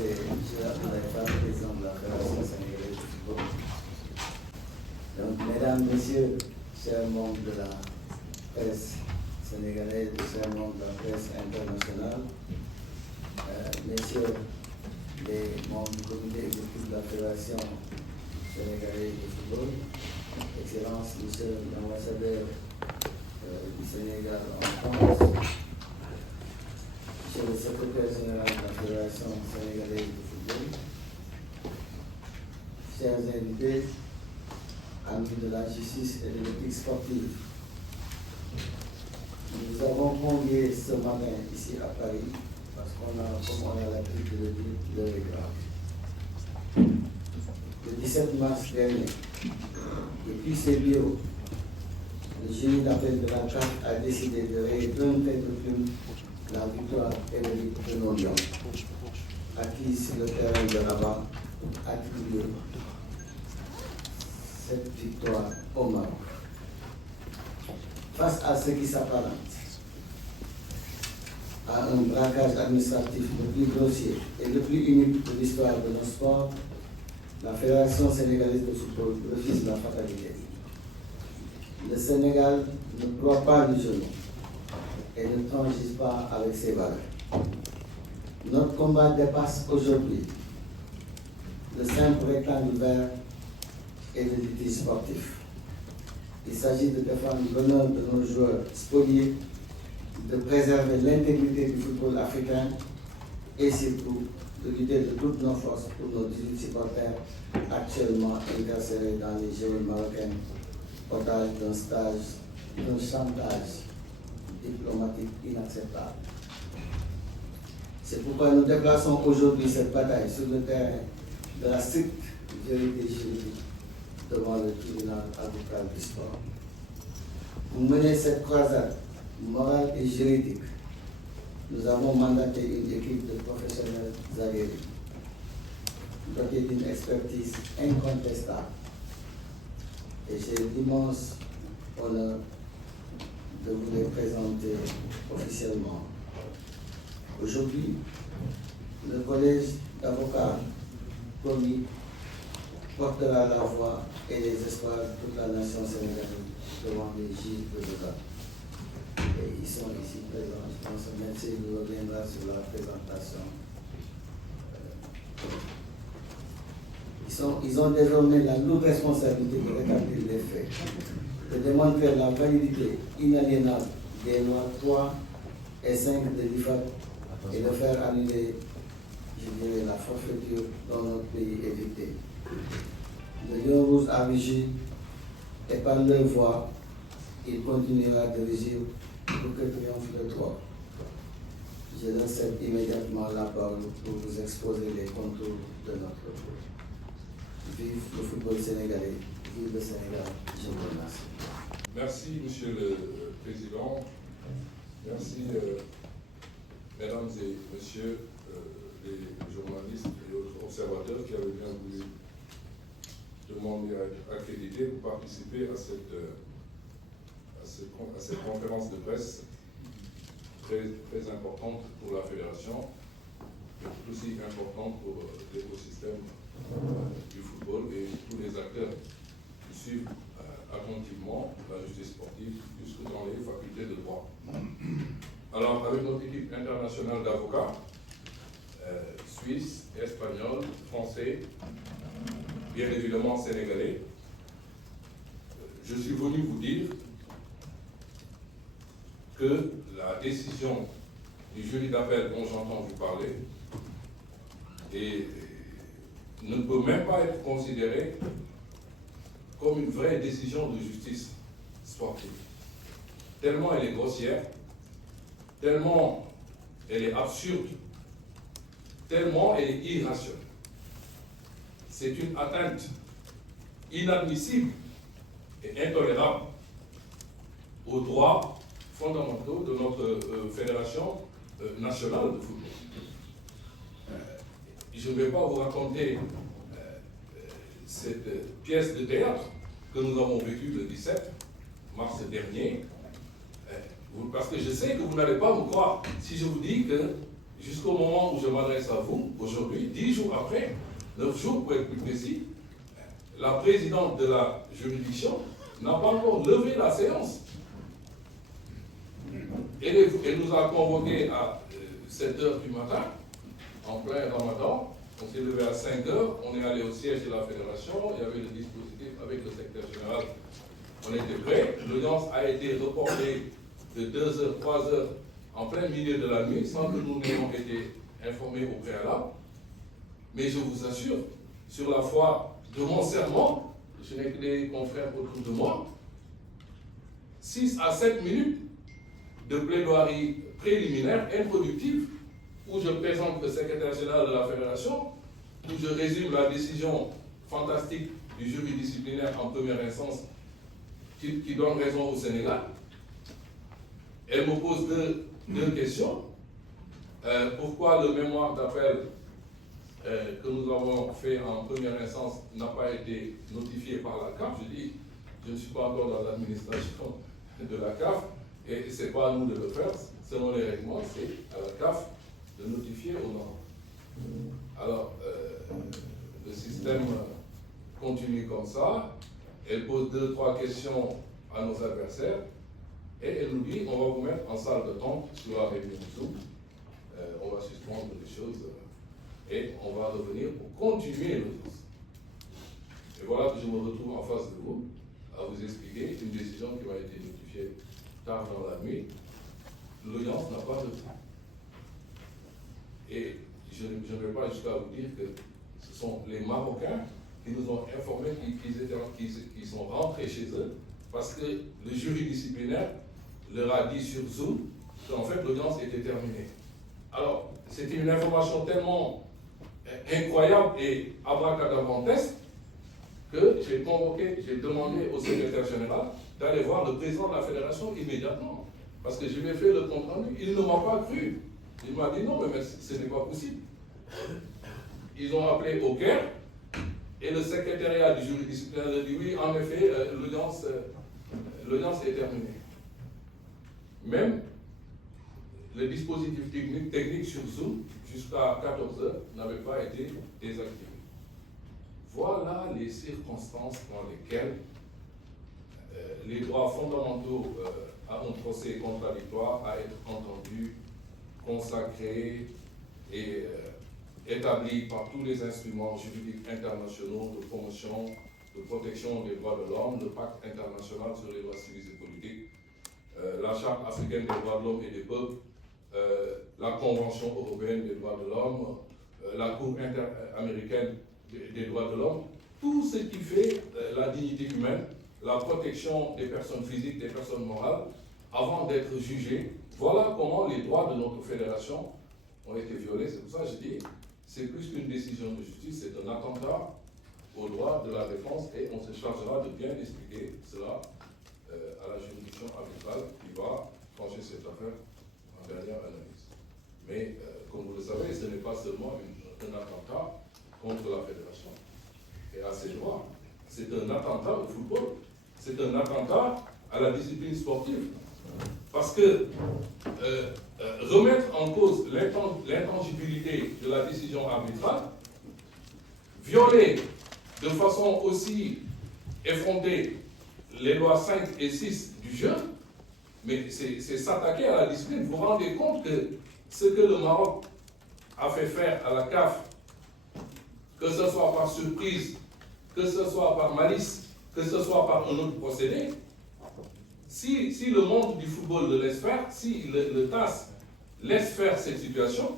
c'est Gérard Maléfa, président de la Fédération sénégalaise de football. Donc, mesdames, messieurs, chers membres de la presse sénégalaise, chers membres de la presse internationale, messieurs les membres du comité exécutif de la Fédération sénégalaise de football, Excellence, monsieur l'ambassadeur du Sénégal en France, monsieur le secrétaire général de la Fédération sénégalaise de football, chers invités, amis de la justice et de l'éthique sportive, nous avons convié ce matin ici à Paris parce qu'on a, comme on a l'habitude de le dire, l'heure est grave. Le 17 mars dernier, depuis ses bureaux, le jury d'appel de la CAF a décidé de rayer d'un trait de plume la victoire héroïque de nos Lions, acquise sur le terrain de Rabat, attribuée cette victoire au Maroc. Face à ce qui s'apparente à un braquage administratif le plus grossier et le plus unique de l'histoire de nos sports, la Fédération sénégalaise de football refuse la fatalité. Le Sénégal ne croit pas du genou et ne transige pas avec ses valeurs. Notre combat dépasse aujourd'hui le simple rectangle vert et le litige sportif. Il s'agit de défendre l'honneur de nos joueurs spoliés, de préserver l'intégrité du football africain et surtout de lutter de toutes nos forces pour nos 18 supporters actuellement incarcérés dans les geôles marocaines, otages d'un chantage diplomatique inacceptable. C'est pourquoi nous déplaçons aujourd'hui cette bataille sur le terrain de la stricte vérité juridique devant le tribunal arbitral du sport. Pour mener cette croisade morale et juridique, nous avons mandaté une équipe de professionnels aguerris, dotée d'une expertise incontestable. Et j'ai l'immense honneur de vous les présenter officiellement. Aujourd'hui, le collège d'avocats commis portera la voix et les espoirs de toute la nation sénégalaise devant les juges de l'État. Et ils sont ici présents. Je pense que merci nous reviendra sur la présentation. Ils ont désormais la lourde responsabilité de rétablir les faits, de démontrer la validité inaliénable des lois 3 et 5 de l'IFAD et de faire annuler, je dirais, la forfaiture dont notre pays est victime. Le Lion Rouge a régi et par leur voix, il continuera de régir pour que triomphe le droit. Je leur cède immédiatement la parole pour vous exposer les contours de notre tour. Vive le football sénégalais, vive le Sénégal, je vous remercie. Merci, Monsieur le Président. Merci, Mesdames et Messieurs les journalistes et autres observateurs qui avaient bien voulu demander à être accrédités pour participer à cette conférence de presse très importante pour la Fédération, mais tout aussi importante pour l'écosystème du football et tous les acteurs qui suivent attentivement la justice sportive jusque dans les facultés de droit. Alors, avec notre équipe internationale d'avocats, suisses, espagnols, français, bien évidemment sénégalais, je suis venu vous dire que la décision du jury d'appel dont j'ai entendu parler ne peut même pas être considérée comme une vraie décision de justice sportive. Tellement elle est grossière, tellement elle est absurde, tellement elle est irrationnelle. C'est une atteinte inadmissible et intolérable aux droits fondamentaux de notre fédération nationale de football. Je ne vais pas vous raconter cette pièce de théâtre que nous avons vécue le 17 mars dernier, parce que je sais que vous n'allez pas me croire si je vous dis que jusqu'au moment où je m'adresse à vous, aujourd'hui, 10 jours après, 9 jours pour être plus précis, la présidente de la juridiction n'a pas encore levé la séance. Elle nous a convoqués à 7 h du matin, en plein ramadan. On s'est levé à 5 h, on est allé au siège de la fédération, il y avait le dispositif avec le secrétaire général. On était prêts, l'audience a été reportée de 2 h, 3 h, en plein milieu de la nuit, sans que nous n'ayons été informés au préalable. Mais je vous assure, sur la foi de mon serment, je n'ai que des confrères autour de moi, 6 à 7 minutes de plaidoirie préliminaire, introductive, où je présente le secrétaire général de la fédération, où je résume la décision fantastique du jury disciplinaire en première instance qui donne raison au Sénégal. Elle me pose deux questions. Pourquoi le mémoire d'appel que nous avons fait en première instance n'a pas été notifié par la CAF? Je dis, je ne suis pas encore dans l'administration de la CAF et ce n'est pas à nous de le faire. Selon les règlements, c'est à la CAF de notifier au nom. Alors, le système continue comme ça. Elle pose 2-3 questions à nos adversaires et elle nous dit on va vous mettre en salle de tombe sur la réunion Zoom. On va suspendre les choses et on va revenir pour continuer l'audience. Et voilà que je me retrouve en face de vous à vous expliquer une décision qui m'a été notifiée tard dans la nuit. L'audience n'a pas de temps. Et je ne vais pas jusqu'à vous dire que ce sont les Marocains qui nous ont informés qu'ils sont rentrés chez eux parce que le jury disciplinaire leur a dit sur Zoom qu'en fait l'audience était terminée. Alors, c'était une information tellement incroyable et abracadabrantesque que j'ai demandé au secrétaire général d'aller voir le président de la fédération immédiatement. Parce que je lui ai fait le compte rendu. Il ne m'a pas cru. Il m'a dit non, mais ce n'est pas possible. Ils ont appelé au Caire et le secrétariat du jury disciplinaire a dit oui, en effet, l'audience est terminée. Même le dispositif technique sur Zoom, jusqu'à 14 h, n'avait pas été désactivé. Voilà les circonstances dans lesquelles les droits fondamentaux à un procès contradictoire à être entendu, consacré et établi par tous les instruments juridiques internationaux de promotion, de protection des droits de l'homme, le pacte international sur les droits civils et politiques, la charte africaine des droits de l'homme et des peuples, la convention européenne des droits de l'homme, la cour interaméricaine des droits de l'homme, tout ce qui fait la dignité humaine, la protection des personnes physiques, des personnes morales, avant d'être jugées. Voilà comment les droits de notre fédération ont été violés. C'est pour ça que je dis, c'est plus qu'une décision de justice, c'est un attentat aux droits de la défense et on se chargera de bien expliquer cela à la juridiction arbitrale qui va trancher cette affaire en dernière analyse. Mais comme vous le savez, ce n'est pas seulement un attentat contre la fédération et à ses droits. C'est un attentat au football. C'est un attentat à la discipline sportive. Parce que remettre en cause l'intangibilité de la décision arbitrale, violer de façon aussi effrontée les lois 5 et 6 du jeu, mais c'est s'attaquer à la discipline. Vous vous rendez compte que ce que le Maroc a fait faire à la CAF, que ce soit par surprise, que ce soit par malice, que ce soit par un autre procédé, si le monde du football le laisse faire, si le TAS laisse faire cette situation,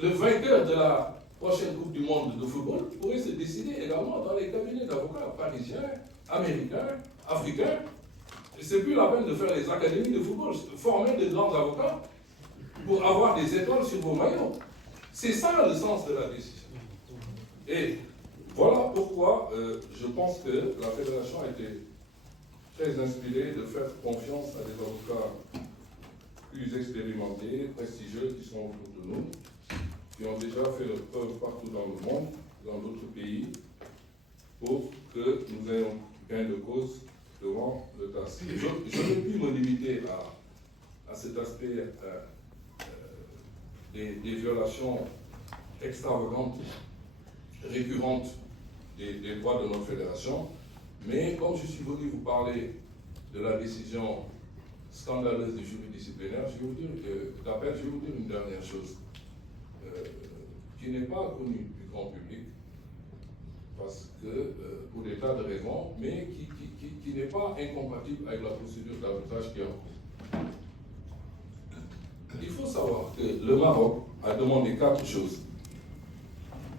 le vainqueur de la prochaine Coupe du Monde de football pourrait se décider également dans les cabinets d'avocats parisiens, américains, africains. C'est plus la peine de faire les académies de football, former de grands avocats pour avoir des étoiles sur vos maillots. C'est ça le sens de la décision. Et voilà pourquoi je pense que la fédération a été très inspirée de faire confiance à des avocats plus expérimentés, prestigieux, qui sont autour de nous, qui ont déjà fait leur preuve partout dans le monde, dans d'autres pays, pour que nous ayons gain de cause devant le TAS. J'aurais pu me limiter à cet aspect des violations extravagantes, récurrentes des droits de notre fédération. Mais comme je suis venu vous parler de la décision scandaleuse du jury disciplinaire, je vais vous dire une dernière chose qui n'est pas connue du grand public, parce que pour des tas de raisons, mais qui n'est pas incompatible avec la procédure d'arbitrage qui est en cours. Il faut savoir que le Maroc a demandé 4 choses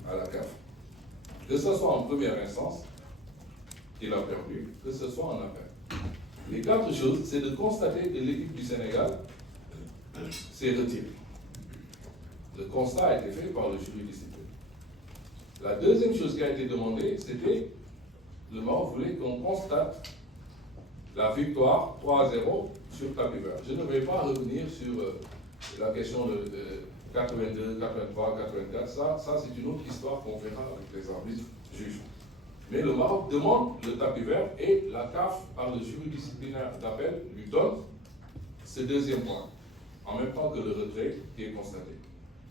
à la CAF. Que ce soit en première instance, il a perdu, que ce soit en appel. Les 4 choses, c'est de constater que l'équipe du Sénégal s'est retirée. Le constat a été fait par le jury disciplinaire. La deuxième chose qui a été demandée, c'était, le Maroc voulait qu'on constate la victoire 3-0 sur tapis vert. Je ne vais pas revenir sur la question de 82, 83, 84, ça c'est une autre histoire qu'on verra avec les arbitres juges. Mais le Maroc demande le tapis vert et la CAF, par le jury disciplinaire d'appel, lui donne ce deuxième point, en même temps que le retrait qui est constaté.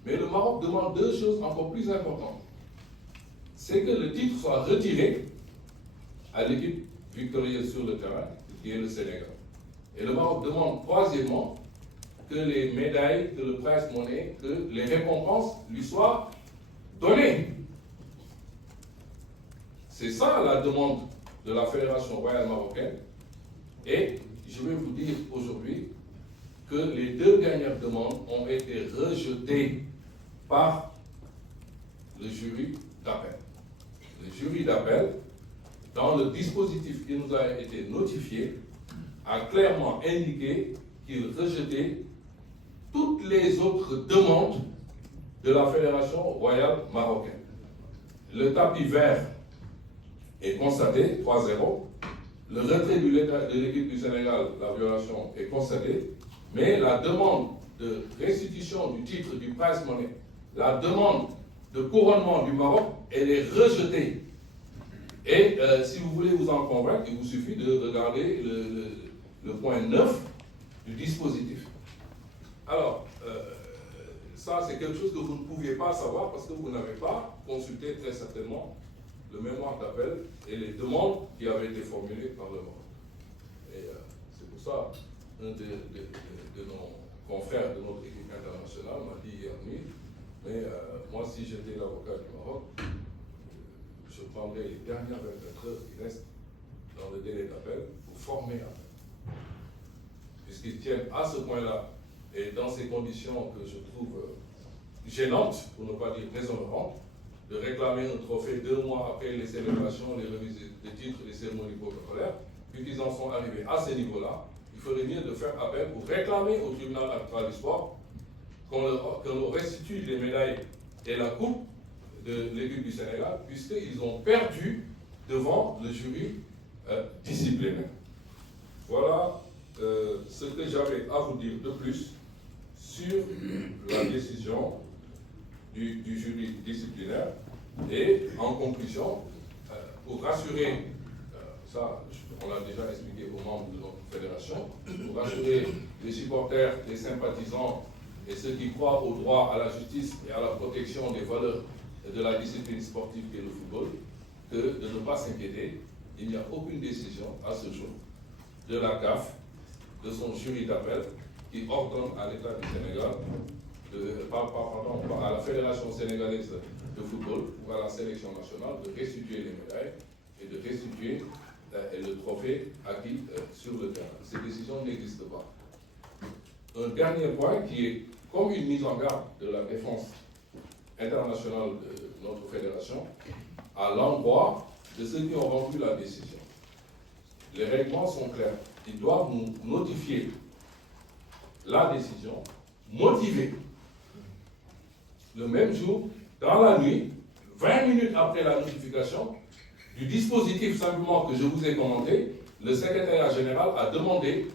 Mais le Maroc demande 2 choses encore plus importantes. C'est que le titre soit retiré à l'équipe victorieuse sur le terrain, qui est le Sénégal. Et le Maroc demande troisièmement que les médailles, que le prize money, que les récompenses lui soient données. C'est ça la demande de la Fédération royale marocaine. Et je vais vous dire aujourd'hui que les 2 dernières demandes ont été rejetées par le jury d'appel. Le jury d'appel, dans le dispositif qui nous a été notifié, a clairement indiqué qu'il rejetait toutes les autres demandes de la Fédération royale marocaine. Le tapis vert est constaté, 3-0. Le retrait de l'équipe du Sénégal, la violation est constatée, mais la demande de restitution du titre du prize money, la demande de couronnement du Maroc, elle est rejetée. Et si vous voulez vous en convaincre, il vous suffit de regarder le point 9 du dispositif. Alors, ça c'est quelque chose que vous ne pouviez pas savoir parce que vous n'avez pas consulté très certainement le mémoire d'appel et les demandes qui avaient été formulées par le Maroc. Et c'est pour ça un de nos confrères de notre équipe internationale m'a dit hier nuit, mais moi si j'étais l'avocat du Maroc, je prendrais les dernières 24 heures qui restent dans le délai d'appel pour former appel. Puisqu'ils tiennent à ce point-là et dans ces conditions que je trouve gênantes, pour ne pas dire déshonorantes, de réclamer un trophée 2 mois après les célébrations, les remises de titres, les cérémonies protocolaires, puis qu'ils en sont arrivés à ce niveau-là, il faudrait mieux de faire appel pour réclamer au tribunal arbitral du sport qu'on leur restitue les médailles et la coupe de l'équipe du Sénégal, puisqu'ils ont perdu devant le jury disciplinaire. Voilà ce que j'avais à vous dire de plus sur la décision du jury disciplinaire. Et en conclusion, pour rassurer, ça on l'a déjà expliqué aux membres de notre fédération, pour rassurer les supporters, les sympathisants et ceux qui croient au droit, à la justice et à la protection des valeurs de la discipline sportive qu'est le football, que de ne pas s'inquiéter, il n'y a aucune décision à ce jour de la CAF, de son jury d'appel, qui ordonne à l'État du Sénégal, à la Fédération sénégalaise de football ou à la sélection nationale de restituer les médailles et de restituer le trophée acquis sur le terrain. Ces décisions n'existent pas. Un dernier point qui est comme une mise en garde de la défense internationale de notre fédération à l'endroit de ceux qui ont rendu la décision. Les règlements sont clairs. Ils doivent nous notifier la décision, motivée, le même jour, dans la nuit, 20 minutes après la notification, du dispositif simplement que je vous ai commenté, le secrétariat général a demandé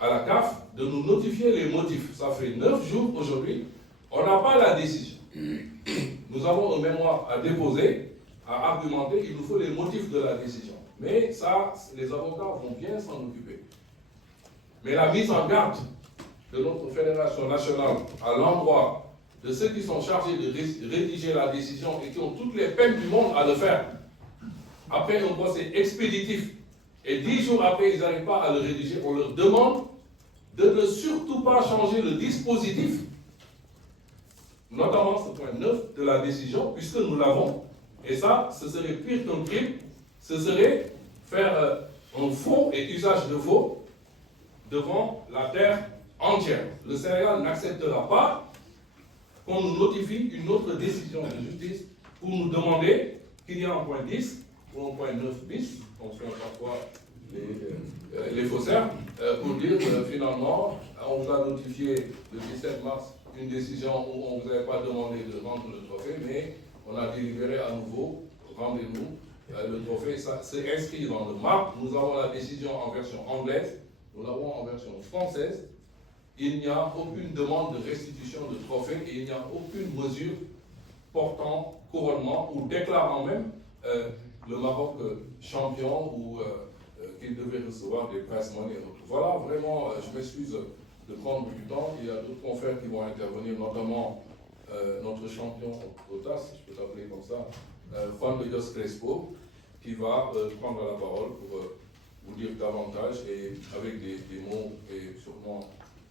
à la CAF de nous notifier les motifs. Ça fait 9 jours aujourd'hui, on n'a pas la décision. Nous avons un mémoire à déposer, à argumenter, il nous faut les motifs de la décision. Mais ça, les avocats vont bien s'en occuper. Mais la mise en garde de notre fédération nationale à l'endroit de ceux qui sont chargés de rédiger la décision et qui ont toutes les peines du monde à le faire, après un procès expéditif, et 10 jours après ils n'arrivent pas à le rédiger, on leur demande de ne surtout pas changer le dispositif, notamment ce point 9 de la décision, puisque nous l'avons, et ça, ce serait pire qu'un crime, ce serait faire un faux et usage de faux devant la terre entière. Le Sénégal n'acceptera pas qu'on nous notifie une autre décision de justice pour nous demander qu'il y a un point 10 ou un point 9 bis, on fait parfois les faussaires, pour dire finalement, on vous a notifié le 17 mars une décision où on ne vous avait pas demandé de rendre le trophée, mais on a délibéré à nouveau, rendez-nous le trophée, ça c'est inscrit dans le marbre. Nous avons la décision en version anglaise, nous l'avons en version française. Il n'y a aucune demande de restitution de trophée et il n'y a aucune mesure portant couronnement ou déclarant même le Maroc champion ou qu'il devait recevoir des prize money. Voilà, vraiment, je m'excuse de prendre du temps. Il y a d'autres confrères qui vont intervenir, notamment notre champion au TAS, je peux t'appeler comme ça, Juan de Dios Crespo, qui va prendre la parole pour vous dire davantage et avec des mots et sûrement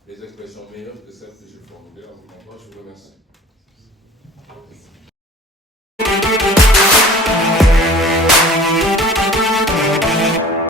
des expressions meilleures que celles que j'ai formulées à mon endroit. Je vous remercie.